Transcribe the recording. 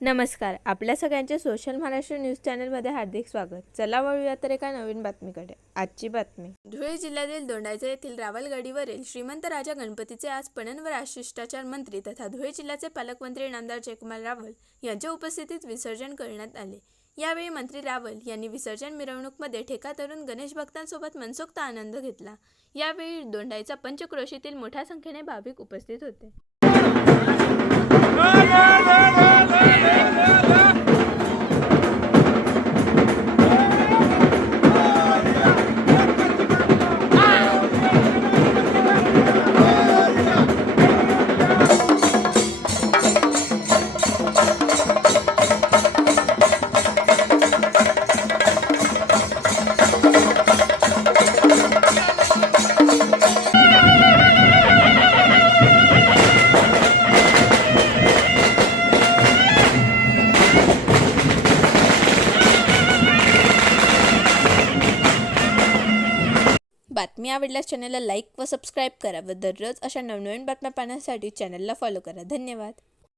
नमस्कार. आपल्या सगळ्यांचे सोशल महाराष्ट्र न्यूज चॅनलमध्ये हार्दिक स्वागत. चला वळूया तर एका नवीन बातमीकडे. आजची बातमी. धुळे जिल्ह्यातील दोंडाईचा येथील रावलगाडीवरील श्रीमंत राजा गणपतीचे आज पणन व राजशिष्टाचार मंत्री तथा धुळे जिल्ह्याचे पालकमंत्री नामदार जयकुमार रावल यांच्या उपस्थितीत विसर्जन करण्यात आले. यावेळी मंत्री रावल यांनी विसर्जन मिरवणूकमध्ये ठेका धरून गणेश भक्तांसोबत मनसोक्त आनंद घेतला. यावेळी दोंडाईचा पंचक्रोशीतील मोठ्या संख्येने भाविक उपस्थित होते. बातमी आवडल्यास चॅनलला लाईक व सबस्क्राईब करा व दररोज अशा नवनवीन बातम्या पाहण्यासाठी चॅनलला फॉलो करा. धन्यवाद.